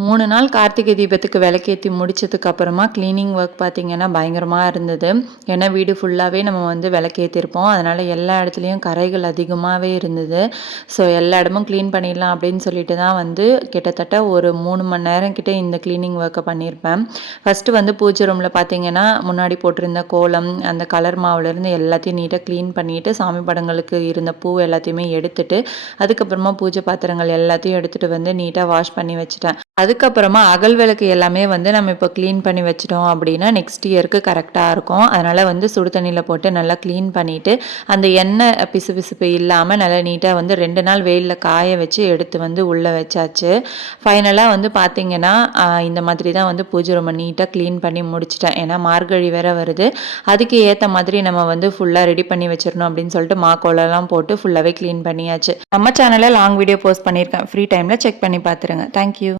3 நாள் கார்த்திகை தீபத்துக்கு விளக்கேத்தி முடிச்சதுக்கு அப்புறமா கிளீனிங் ஒர்க் பார்த்தீங்கன்னா பயங்கரமா இருந்தது. ஏன்னா வீடு ஃபுல்லாவே நம்ம வந்து விளக்கேத்திருப்போம். அதனால எல்லா இடத்துலயும் கறைகள் அதிகமாவே இருந்தது. ஸோ எல்லா இடமும் கிளீன் பண்ணிடலாம் அப்படின்னு சொல்லிட்டு தான் வந்து கிட்டத்தட்ட ஒரு 3 மணி நேரம் கிட்ட இந்த கிளீனிங் ஒர்க்கை பண்ணியிருப்பேன். ஃபர்ஸ்ட்டு வந்து பூஜை ரூமில் பார்த்தீங்கன்னா முன்னாடி போட்டிருந்த கோலம், அந்த கலர் மாவுலேருந்து எல்லாத்தையும் நீட்டாக க்ளீன் பண்ணிட்டு, சாமி படங்களுக்கு இருந்த பூ எல்லாத்தையுமே எடுத்துட்டு, அதுக்கப்புறமா பூஜை பாத்திரங்கள் எல்லாத்தையும் எடுத்துட்டு வந்து நீட்டாக வாஷ் பண்ணி வச்சுட்டேன். அதுக்கப்புறமா அகல் விளக்கு எல்லாமே வந்து நம்ம இப்போ க்ளீன் பண்ணி வச்சிட்டோம் அப்படின்னா நெக்ஸ்ட் இயருக்கு கரெக்டாக இருக்கும். அதனால் வந்து சுடு தண்ணியில் போட்டு நல்லா க்ளீன் பண்ணிவிட்டு அந்த எண்ணெய் பிசுபிசுப்பு இல்லாமல் நல்லா நீட்டாக வந்து 2 நாள் வெயிலில் காய வச்சு எடுத்து வந்து உள்ளே வச்சாச்சு. ஃபைனலாக வந்து பார்த்திங்கன்னா இந்த மாதிரி தான் வந்து பூஜை ரொம்ப நீட்டாக க்ளீன் பண்ணி முடிச்சிட்டேன். ஏன்னா மார்கழி வேற வருது. அதுக்கு ஏற்ற மாதிரி நம்ம வந்து ஃபுல்லாக ரெடி பண்ணி வச்சிடணும் அப்படின்னு சொல்லிட்டு மாக்கோலெல்லாம் போட்டு ஃபுல்லாகவே க்ளீன் பண்ணியாச்சு. நம்ம சேனலில் லாங் வீடியோ போஸ்ட் பண்ணியிருக்கேன். ஃப்ரீ டைமில் செக் பண்ணி பார்த்துருங்க. தேங்க்யூ.